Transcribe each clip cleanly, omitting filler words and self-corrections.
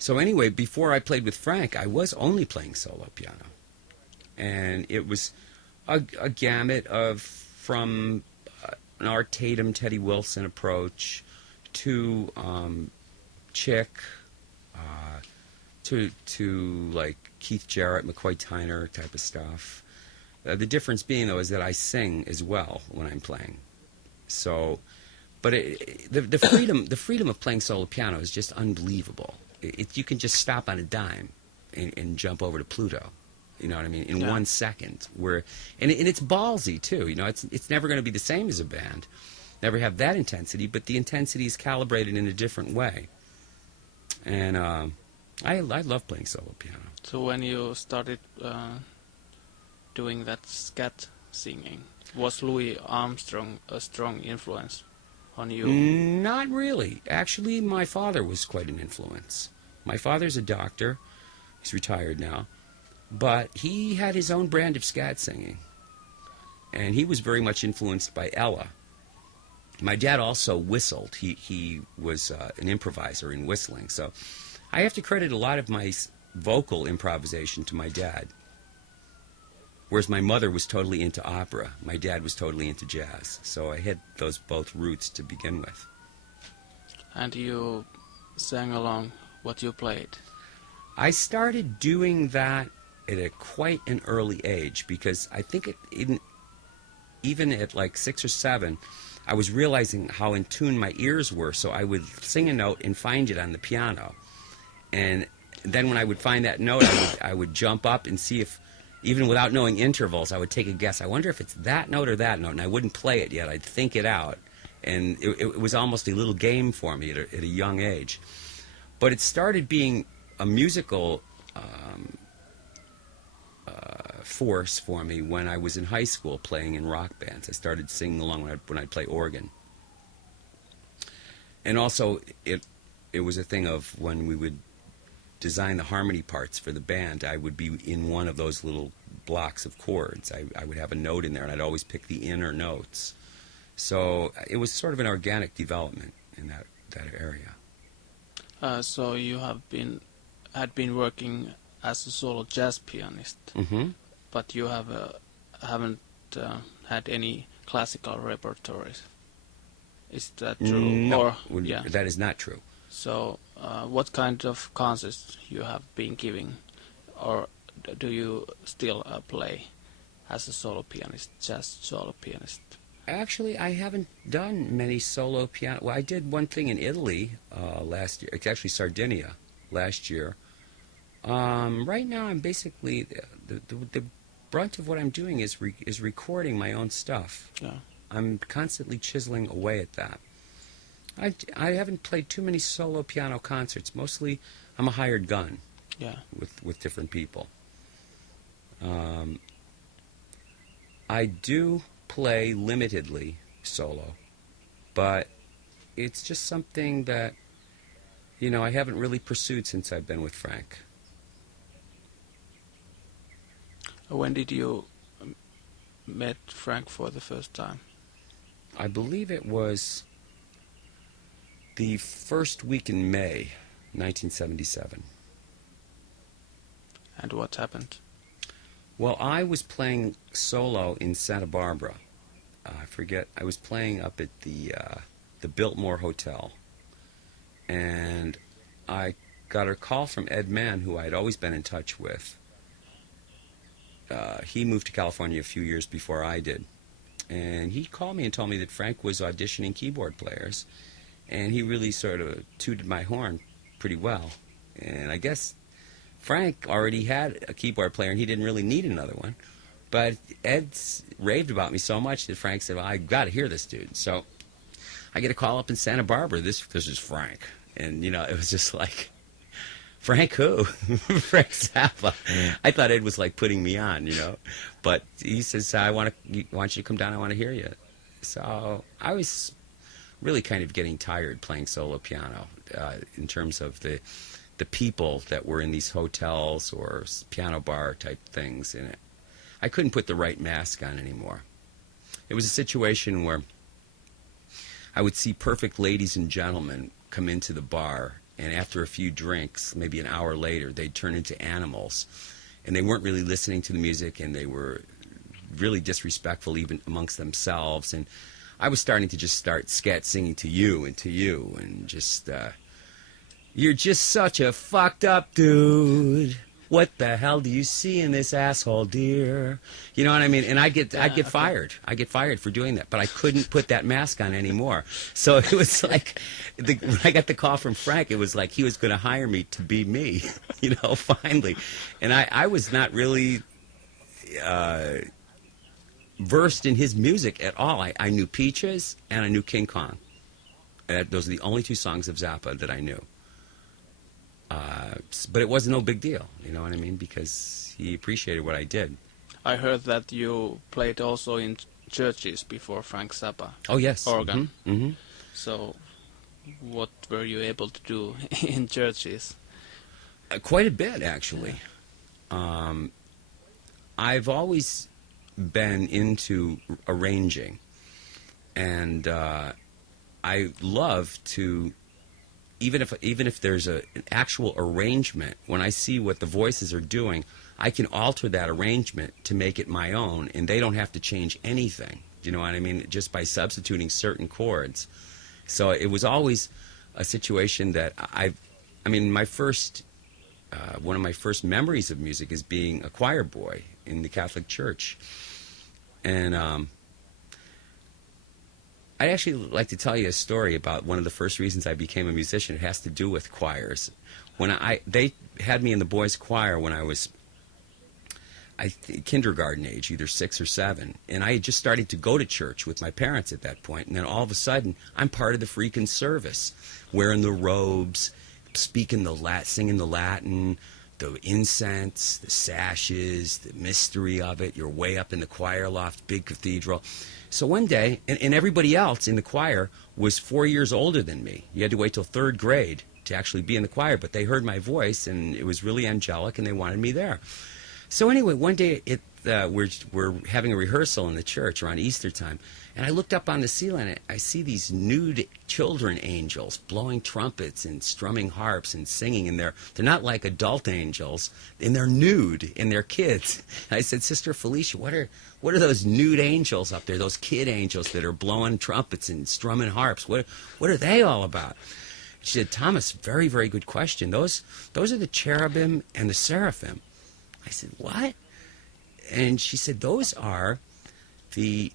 So anyway, before I played with Frank, I was only playing solo piano. And it was a gamut of from an Art Tatum, Teddy Wilson approach to Chick, to like Keith Jarrett, McCoy Tyner type of stuff. The difference being, though, is that I sing as well when I'm playing. So, but the freedom of playing solo piano is just unbelievable. You can just stop on a dime and jump over to Pluto. You know what I mean? In 1 second. And it's ballsy too. You know, it's never going to be the same as a band. Never have that intensity, but the intensity is calibrated in a different way. And I love playing solo piano. So when you started doing that scat singing, was Louis Armstrong a strong influence on you? Not really. Actually, my father was quite an influence. My father's a doctor. He's retired now. But he had his own brand of scat singing. And he was very much influenced by Ella. My dad also whistled. He was an improviser in whistling. So I have to credit a lot of my vocal improvisation to my dad. Whereas my mother was totally into opera. My dad was totally into jazz. So I had those both roots to begin with. And you sang along what you played? I started doing that at quite an early age, because I think even at like 6 or 7, I was realizing how in tune my ears were, so I would sing a note and find it on the piano. And then when I would find that note, I would jump up and see if, even without knowing intervals, I would take a guess. I wonder if it's that note or that note, and I wouldn't play it yet. I'd think it out. And it was almost a little game for me at a young age. But it started being a musical force for me when I was in high school playing in rock bands. I started singing along when I'd play organ. And also, it was a thing of when we would design the harmony parts for the band, I would be in one of those little blocks of chords. I would have a note in there, and I'd always pick the inner notes. So it was sort of an organic development in that area. So you had been working as a solo jazz pianist, but you haven't had any classical repertories. Is that true? No, or, yeah. That is not true. So what kind of concerts you have been giving, or do you still play as a solo pianist, jazz solo pianist? Actually, I haven't done many solo piano. Well, I did one thing in Italy last year. It's actually Sardinia last year. Right now, I'm basically the brunt of what I'm doing is recording my own stuff. Yeah. I'm constantly chiseling away at that. I haven't played too many solo piano concerts. Mostly, I'm a hired gun. Yeah. With different people. I do play limitedly solo, but it's just something that, I haven't really pursued since I've been with Frank. When did you met Frank for the first time? I believe it was the first week in May, 1977. And what happened? Well, I was playing solo in Santa Barbara. I was playing up at the Biltmore Hotel. And I got a call from Ed Mann, who I had always been in touch with. He moved to California a few years before I did. And he called me and told me that Frank was auditioning keyboard players. And he really sort of tooted my horn pretty well. And I guess Frank already had a keyboard player, and he didn't really need another one. But Ed's raved about me so much that Frank said, well, I got to hear this dude. So I get a call up in Santa Barbara. This is Frank. And, it was just like, Frank who? Frank Zappa. I thought Ed was like putting me on, But he says, I want you to come down. I want to hear you. So I was really kind of getting tired playing solo piano in terms of the people that were in these hotels or piano bar type things. And I couldn't put the right mask on anymore. It was a situation where I would see perfect ladies and gentlemen come into the bar, and after a few drinks, maybe an hour later, they'd turn into animals. And they weren't really listening to the music, and they were really disrespectful even amongst themselves. And I was starting to just start scat singing to you, and just, you're just such a fucked up dude. What the hell do you see in this asshole, dear? You know what I mean? And I'd get fired. I get fired for doing that. But I couldn't put that mask on anymore. So it was like, when I got the call from Frank, it was like he was going to hire me to be me, you know, finally. And I was not really versed in his music at all. I knew Peaches and I knew King Kong. Those are the only two songs of Zappa that I knew. But it was no big deal, you know what I mean, because he appreciated what I did. I heard that you played also in churches before Frank Zappa. Oh, yes. Organ. Mm-hmm. Mm-hmm. So what were you able to do in churches? Quite a bit, actually. I've always been into arranging, and I love to, even if there's an actual arrangement, when I see what the voices are doing, I can alter that arrangement to make it my own, and they don't have to change anything. You know what I mean? Just by substituting certain chords. So it was always a situation that my first, one of my first memories of music is being a choir boy in the Catholic Church. And I'd actually like to tell you a story about one of the first reasons I became a musician. It has to do with choirs. When they had me in the boys' choir when I was kindergarten age, either 6 or 7, and I had just started to go to church with my parents at that point, and then all of a sudden, I'm part of the freaking service, wearing the robes, speaking singing the Latin, the incense, the sashes, the mystery of it. You're way up in the choir loft, big cathedral. So one day, and everybody else in the choir was 4 years older than me. You had to wait till 3rd grade to actually be in the choir, but they heard my voice, and it was really angelic, and they wanted me there. So anyway, one day we're having a rehearsal in the church around Easter time, and I looked up on the ceiling, and I see these nude children angels blowing trumpets and strumming harps and singing, and they're not like adult angels, and they're nude, and they're kids. And I said, Sister Felicia, what are those nude angels up there, those kid angels that are blowing trumpets and strumming harps? What are they all about? She said, Thomas, very, very good question. Those are the cherubim and the seraphim. I said, what? And she said, those are the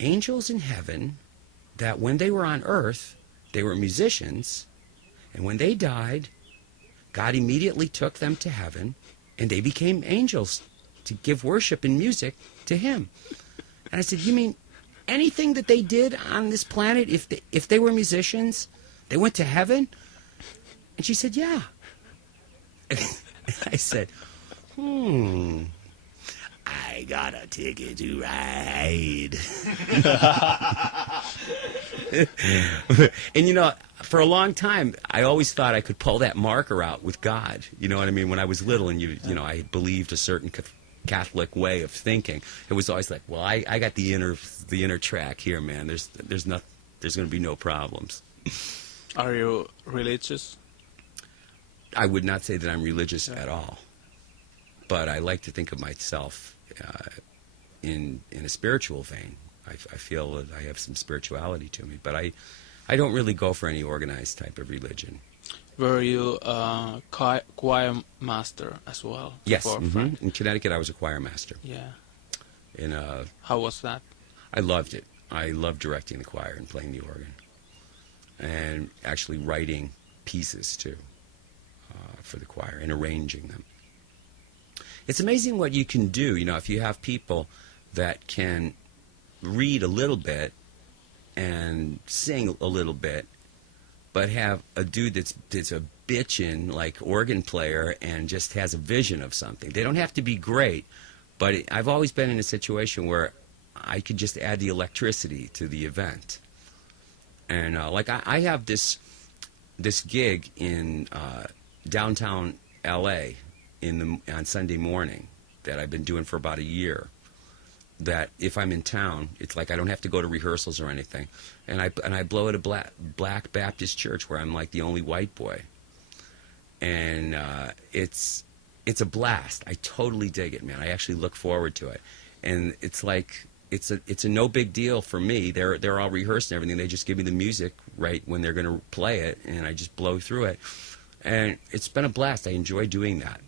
angels in heaven that when they were on earth, they were musicians, and when they died, God immediately took them to heaven, and they became angels to give worship and music to him. And I said, you mean anything that they did on this planet, if they were musicians, they went to heaven? And she said, yeah. I said, I got a ticket to ride. And, you know, for a long time, I always thought I could pull that marker out with God. You know what I mean? When I was little and, you know, I believed a certain Catholic way of thinking, it was always like, well, I got the inner track here, man. There's going to be no problems. Are you religious? I would not say that I'm religious at all. But I like to think of myself in a spiritual vein. I feel that I have some spirituality to me, but I don't really go for any organized type of religion. Were you a choir master as well? Yes. Mm-hmm. In Connecticut, I was a choir master. Yeah. How was that? I loved it. I loved directing the choir and playing the organ, and actually writing pieces too for the choir and arranging them. It's amazing what you can do, you know, if you have people that can read a little bit and sing a little bit, but have a dude that's a bitchin' like organ player and just has a vision of something. They don't have to be great, but I've always been in a situation where I could just add the electricity to the event. And like I have this gig in downtown L.A., on Sunday morning that I've been doing for about a year, that if I'm in town, it's like I don't have to go to rehearsals or anything, and I blow at a black Baptist church where I'm like the only white boy, and it's a blast. I totally dig it, man. I actually look forward to it, and it's like it's a no big deal for me. They're all rehearsed and everything. They just give me the music right when they're going to play it, and I just blow through it, and it's been a blast. I enjoy doing that.